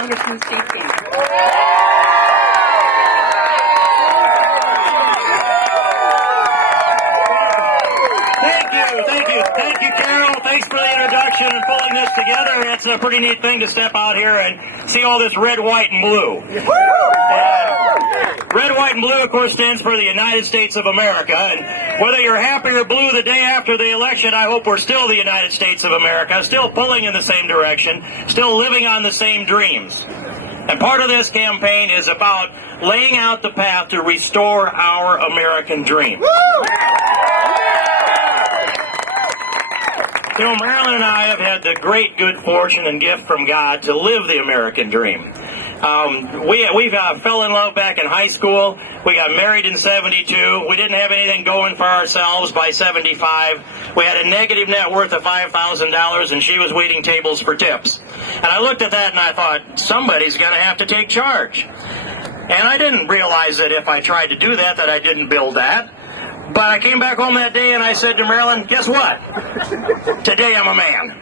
Congressman Steve King. Thank you, Carol. Thanks for the introduction and pulling this together. It's a pretty neat thing to step out here and see all this red, white, and blue. Red, white, and blue, of course, stands for the United States of America. And whether you're happy or blue the day after the election, I hope we're still the United States of America, still pulling in the same direction, still living on the same dreams. And part of this campaign is about laying out the path to restore our American dream. You know, Marilyn and I have had the great good fortune and gift from God to live the American dream. We fell in love back in high school. We got married in 72. We didn't have anything going for ourselves by 75. We had a negative net worth of $5,000, and she was waiting tables for tips. And I looked at that and I thought, somebody's going to have to take charge. And I didn't realize that if I tried to do that I didn't build that. But I came back home that day and I said to Marilyn, guess what? Today I'm a man.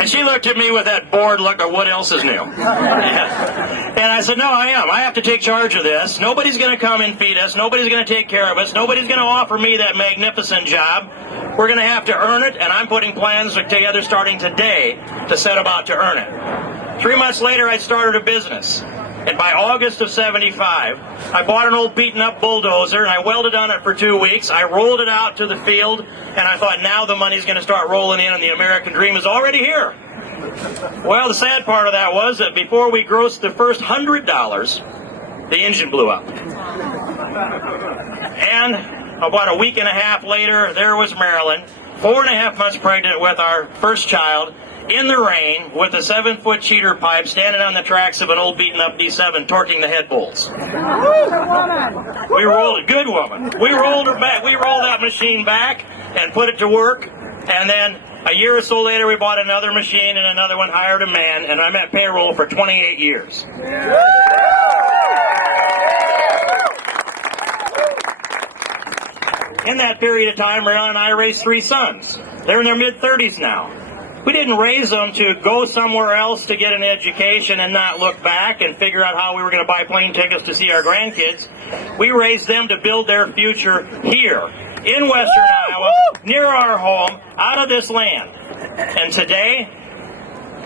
And she looked at me with that bored look of what else is new. And I said, no, I am. I have to take charge of this. Nobody's going to come and feed us. Nobody's going to take care of us. Nobody's going to offer me that magnificent job. We're going to have to earn it, and I'm putting plans together starting today to set about to earn it. 3 months later, I started a business. And by August of 75, I bought an old beaten-up bulldozer, and I welded on it for 2 weeks. I rolled it out to the field, and I thought, now the money's going to start rolling in, and the American dream is already here. Well, the sad part of that was that before we grossed the first $100, the engine blew up. And about a week and a half later, there was Marilyn, 4.5 months pregnant with our first child, in the rain with a 7-foot cheater pipe standing on the tracks of an old beaten-up D7 torquing the head bolts. We rolled a good woman. We rolled her back. We rolled that machine back and put it to work. And then a year or so later, we bought another machine and another one, hired a man, and I'm at payroll for 28 years. In that period of time, Marilyn and I raised 3 sons. They're in their mid-30s now. We didn't raise them to go somewhere else to get an education and not look back and figure out how we were going to buy plane tickets to see our grandkids. We raised them to build their future here, in western Iowa, near our home, out of this land. And today,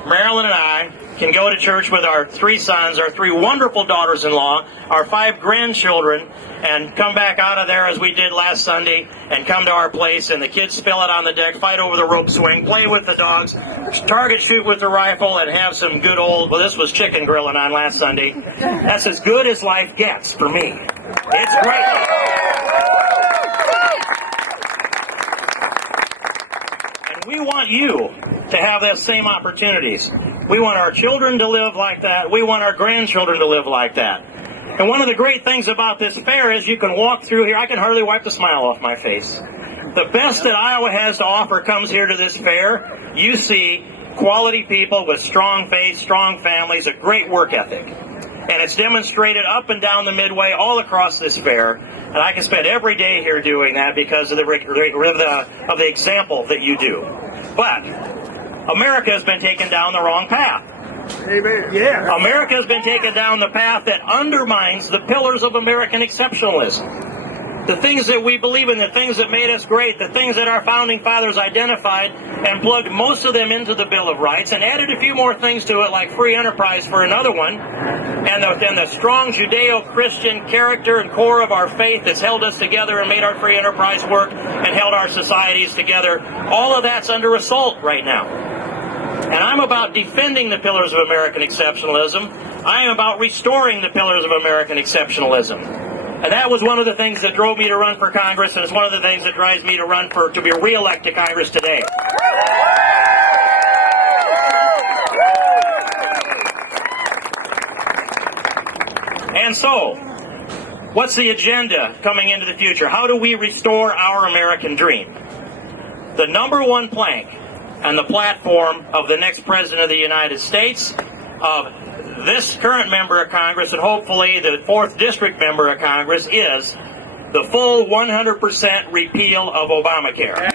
Marilyn and I can go to church with our 3 sons, our 3 wonderful daughters-in-law, our 5 grandchildren, and come back out of there as we did last Sunday and come to our place, and the kids spill it on the deck, fight over the rope swing, play with the dogs, target shoot with the rifle, and have some good old, well, this was chicken grilling on last Sunday. That's as good as life gets for me. It's great. And we want you to have those same opportunities. We want our children to live like that. We want our grandchildren to live like that. And one of the great things about this fair is you can walk through here. I can hardly wipe the smile off my face. The best that Iowa has to offer comes here to this fair. You see quality people with strong faith, strong families, a great work ethic. And it's demonstrated up and down the Midway, all across this fair. And I can spend every day here doing that because of the example that you do. But America has been taken down the wrong path. Amen. Yeah. America has been taken down the path that undermines the pillars of American exceptionalism. The things that we believe in, the things that made us great, the things that our founding fathers identified and plugged most of them into the Bill of Rights and added a few more things to it like free enterprise for another one. And then the strong Judeo-Christian character and core of our faith that's held us together and made our free enterprise work and held our societies together. All of that's under assault right now. And I'm about defending the pillars of American exceptionalism. I am about restoring the pillars of American exceptionalism. And that was one of the things that drove me to run for Congress, and it's one of the things that drives me to be re-elected to Congress today. And so, what's the agenda coming into the future? How do we restore our American dream? The number one plank and the platform of the next President of the United States, of this current member of Congress, and hopefully the 4th District member of Congress, is the full 100% repeal of Obamacare.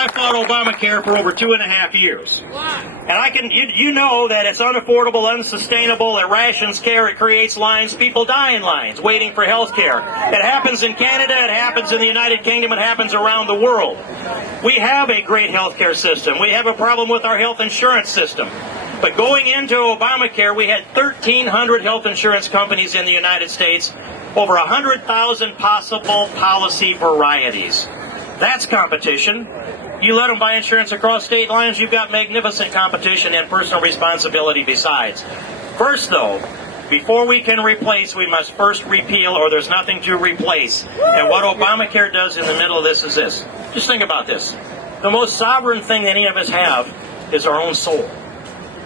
I fought Obamacare for over 2.5 years. And you know that it's unaffordable, unsustainable, it rations care, it creates lines, people die in lines waiting for health care. It happens in Canada, it happens in the United Kingdom, it happens around the world. We have a great health care system. We have a problem with our health insurance system. But going into Obamacare, we had 1,300 health insurance companies in the United States, over 100,000 possible policy varieties. That's competition. You let them buy insurance across state lines, you've got magnificent competition and personal responsibility besides. First, though, before we can replace, we must first repeal, or there's nothing to replace. And what Obamacare does in the middle of this is this. Just think about this. The most sovereign thing any of us have is our own soul.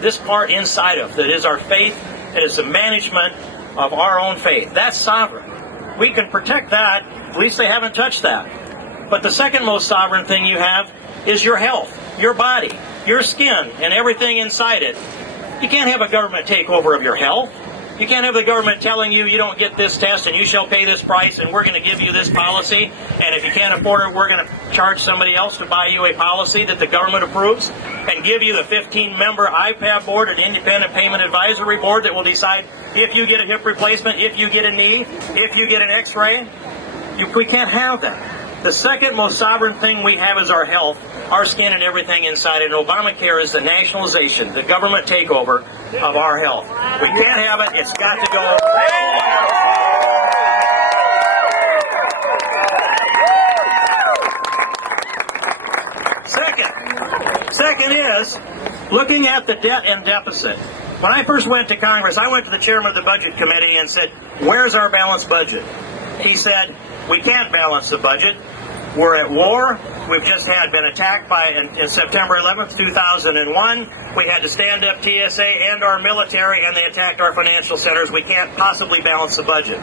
This part inside of that is our faith. It is the management of our own faith. That's sovereign. We can protect that. At least they haven't touched that. But the second most sovereign thing you have is your health, your body, your skin, and everything inside it. You can't have a government takeover of your health. You can't have the government telling you you don't get this test and you shall pay this price and we're going to give you this policy. And if you can't afford it, we're going to charge somebody else to buy you a policy that the government approves and give you the 15-member IPAB board, an independent payment advisory board that will decide if you get a hip replacement, if you get a knee, if you get an x-ray. We can't have that. The second most sovereign thing we have is our health, our skin, and everything inside it. And Obamacare is the nationalization, the government takeover of our health. We can't have it. It's got to go. Second is looking at the debt and deficit. When I first went to Congress, I went to the chairman of the Budget Committee and said, "Where's our balanced budget?" He said, "We can't balance the budget. We're at war. We've just been attacked in September 11th, 2001. We had to stand up TSA and our military, and they attacked our financial centers. We can't possibly balance the budget."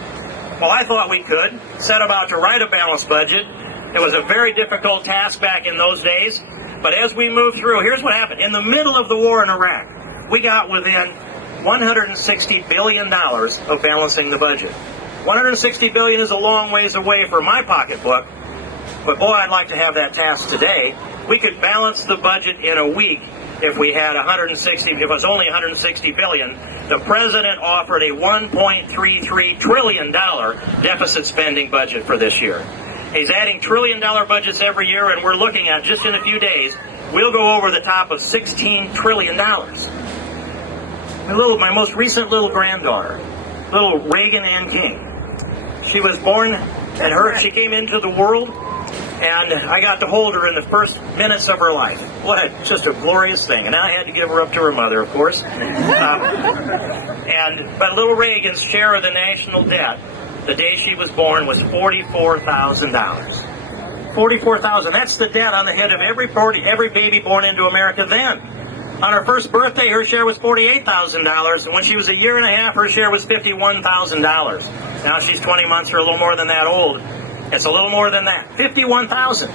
Well, I thought we could. Set about to write a balanced budget. It was a very difficult task back in those days. But as we moved through, here's what happened. In the middle of the war in Iraq, we got within $160 billion of balancing the budget. $160 billion is a long ways away for my pocketbook. But boy, I'd like to have that task today. We could balance the budget in a week if we had if it was only $160 billion. The president offered a $1.33 trillion deficit spending budget for this year. He's adding trillion-dollar budgets every year, and we're looking at, just in a few days, we'll go over the top of $16 trillion. My most recent little granddaughter, little Reagan Ann King, she was born, and she came into the world, and I got to hold her in the first minutes of her life. What just a glorious thing. And I had to give her up to her mother, of course. But little Reagan's share of the national debt the day she was born was $44,000. $44,000. That's the debt on the head of every baby born into America then. On her first birthday, her share was $48,000, and when she was a year and a half, her share was $51,000. Now she's 20 months or a little more than that old. It's a little more than that. $51,000.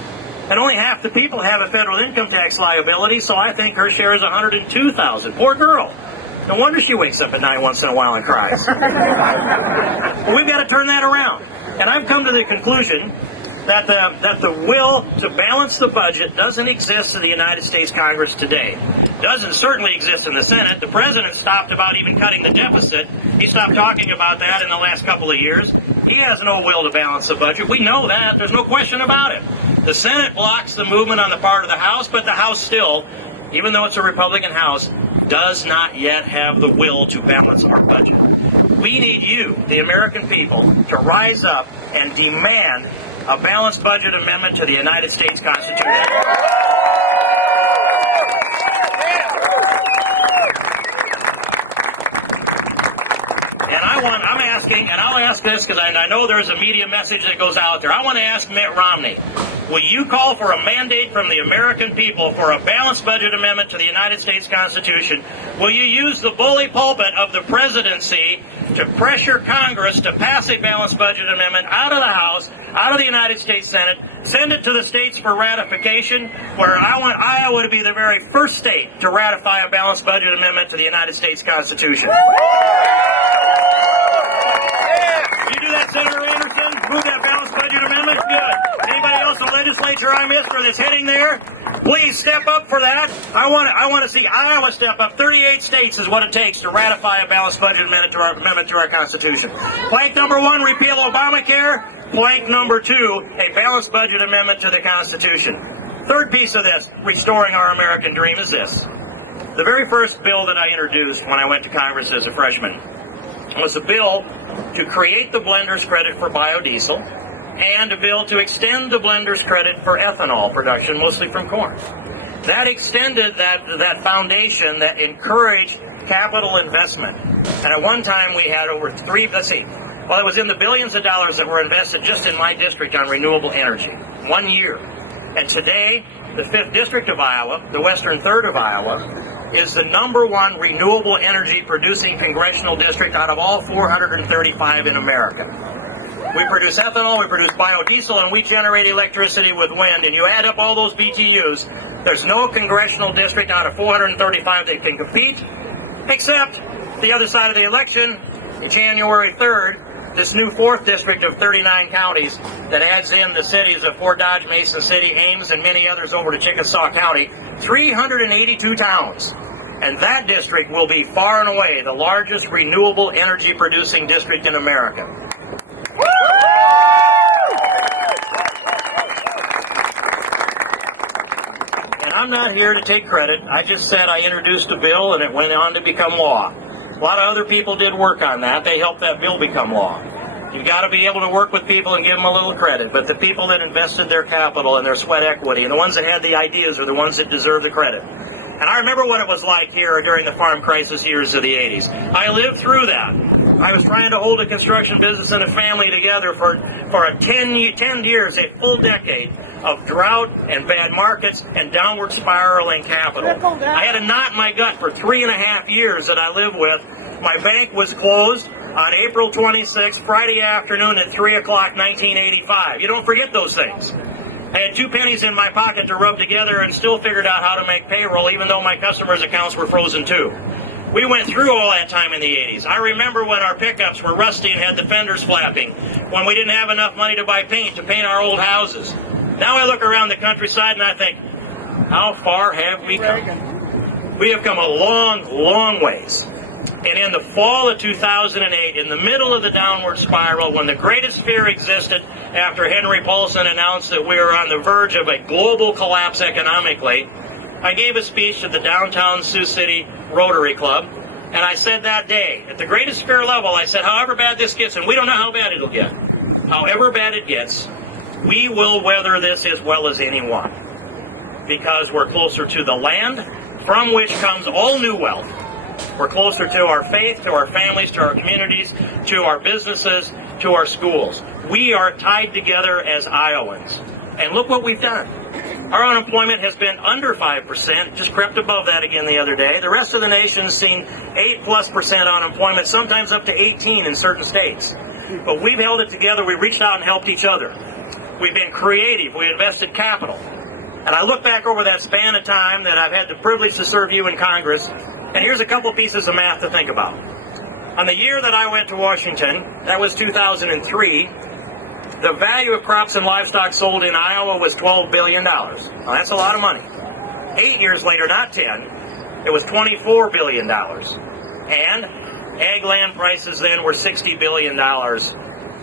And only half the people have a federal income tax liability, so I think her share is $102,000. Poor girl. No wonder she wakes up at night once in a while and cries. Well, we've got to turn that around. And I've come to the conclusion that the will to balance the budget doesn't exist in the United States Congress today. Doesn't certainly exist in the Senate. The president stopped about even cutting the deficit. He stopped talking about that in the last couple of years. He has no will to balance the budget. We know that. There's no question about it. The Senate blocks the movement on the part of the House, but the House still, even though it's a Republican House, does not yet have the will to balance our budget. We need you, the American people, to rise up and demand a balanced budget amendment to the United States Constitution. I'm asking, and I'll ask this because I know there's a media message that goes out there. I want to ask Mitt Romney, will you call for a mandate from the American people for a balanced budget amendment to the United States Constitution? Will you use the bully pulpit of the presidency to pressure Congress to pass a balanced budget amendment out of the House, out of the United States Senate, send it to the states for ratification, where I want Iowa to be the very first state to ratify a balanced budget amendment to the United States Constitution? You do that, Senator Anderson? Move that balanced budget amendment? Good. Anybody else in the legislature I missed or that's heading there? Please step up for that. I want to see Iowa step up. 38 states is what it takes to ratify a balanced budget amendment to our Constitution. Plank number 1, repeal Obamacare. Plank number 2, a balanced budget amendment to the Constitution. Third piece of this, restoring our American dream, is this. The very first bill that I introduced when I went to Congress as a freshman was a bill to create the blender's credit for biodiesel and a bill to extend the blender's credit for ethanol production, mostly from corn. That extended that foundation that encouraged capital investment. And at one time we had over it was in the billions of dollars that were invested just in my district on renewable energy. 1 year. And today, the 5th District of Iowa, the western third of Iowa, is the #1 renewable energy producing congressional district out of all 435 in America. We produce ethanol, we produce biodiesel, and we generate electricity with wind. And you add up all those BTUs, there's no congressional district out of 435 that can compete, except the other side of the election, January 3rd, this new 4th district of 39 counties that adds in the cities of Fort Dodge, Mason City, Ames, and many others over to Chickasaw County, 382 towns. And that district will be far and away the largest renewable energy producing district in America. And I'm not here to take credit. I just said I introduced a bill and it went on to become law. A lot of other people did work on that. They helped that bill become law. You've got to be able to work with people and give them a little credit. But the people that invested their capital and their sweat equity and the ones that had the ideas are the ones that deserve the credit. And I remember what it was like here during the farm crisis years of the 80s. I lived through that. I was trying to hold a construction business and a family together for 10 years, a full decade of drought and bad markets and downward spiraling capital. I had a knot in my gut for 3.5 years that I lived with. My bank was closed on April 26th, Friday afternoon at 3 o'clock, 1985. You don't forget those things. I had 2 pennies in my pocket to rub together and still figured out how to make payroll, even though my customers' accounts were frozen too. We went through all that time in the 80s. I remember when our pickups were rusty and had the fenders flapping, when we didn't have enough money to buy paint to paint our old houses. Now I look around the countryside and I think, how far have we come? We have come a long, long ways. And in the fall of 2008, in the middle of the downward spiral, when the greatest fear existed after Henry Paulson announced that we were on the verge of a global collapse economically, I gave a speech at the downtown Sioux City Rotary Club, and I said that day, at the greatest fear level, I said, however bad this gets, and we don't know how bad it'll get, however bad it gets, we will weather this as well as anyone, because we're closer to the land from which comes all new wealth. We're closer to our faith, to our families, to our communities, to our businesses, to our schools. We are tied together as Iowans. And look what we've done. Our unemployment has been under 5%, just crept above that again the other day. The rest of the nation's seen 8+% unemployment, sometimes up to 18 in certain states. But we've held it together. We reached out and helped each other. We've been creative. We invested capital. And I look back over that span of time that I've had the privilege to serve you in Congress, and here's a couple pieces of math to think about. On the year that I went to Washington, that was 2003, the value of crops and livestock sold in Iowa was $12 billion. Now, that's a lot of money. 8 years later, not 10, it was $24 billion. And ag land prices then were $60 billion.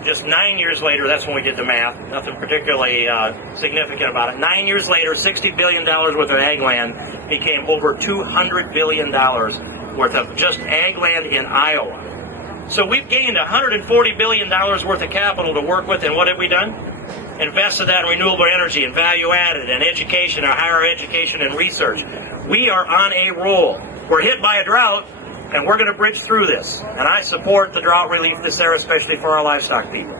Just 9 years later, that's when we did the math, nothing particularly significant about it. 9 years later, $60 billion worth of ag land became over $200 billion worth of just ag land in Iowa. So we've gained $140 billion worth of capital to work with, and what have we done? Invested that in renewable energy and value added and education, or higher education and research. We are on a roll. We're hit by a drought, and we're going to bridge through this. And I support the drought relief that's there, especially for our livestock people.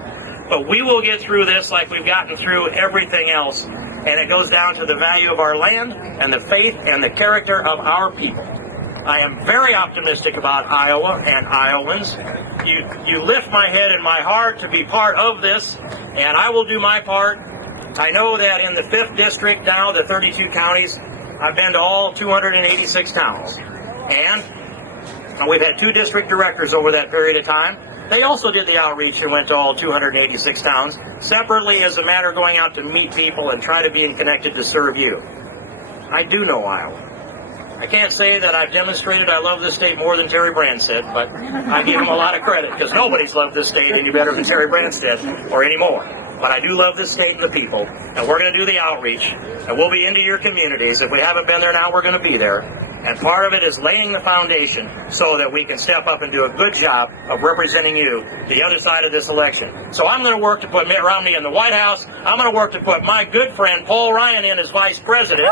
But we will get through this like we've gotten through everything else, and it goes down to the value of our land and the faith and the character of our people. I am very optimistic about Iowa and Iowans. You lift my head and my heart to be part of this, and I will do my part. I know that in the 5th district now, the 32 counties, I've been to all 286 towns. And we've had 2 district directors over that period of time. They also did the outreach and went to all 286 towns, separately as a matter of going out to meet people and try to be connected to serve you. I do know Iowa. I can't say that I've demonstrated I love this state more than Terry Branstad, but I give him a lot of credit because nobody's loved this state any better than Terry Branstad or any more. But I do love this state and the people, and we're going to do the outreach, and we'll be into your communities. If we haven't been there now, we're going to be there. And part of it is laying the foundation so that we can step up and do a good job of representing you, the other side of this election. So I'm going to work to put Mitt Romney in the White House. I'm going to work to put my good friend Paul Ryan in as vice president.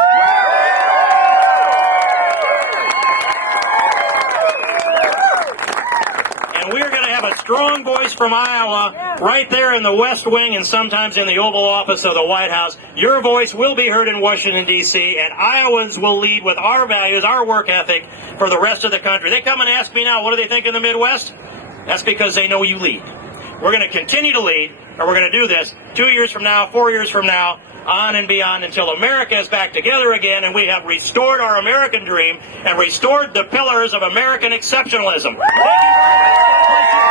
And we're going to have a strong voice from Iowa right there in the West Wing and sometimes in the Oval Office of the White House. Your voice will be heard in Washington, D.C., and Iowans will lead with our values, our work ethic for the rest of the country. They come and ask me now, what do they think in the Midwest? That's because they know you lead. We're going to continue to lead, and we're going to do this 2 years from now, 4 years from now, on and beyond until America is back together again and we have restored our American dream and restored the pillars of American exceptionalism. Thank you very much.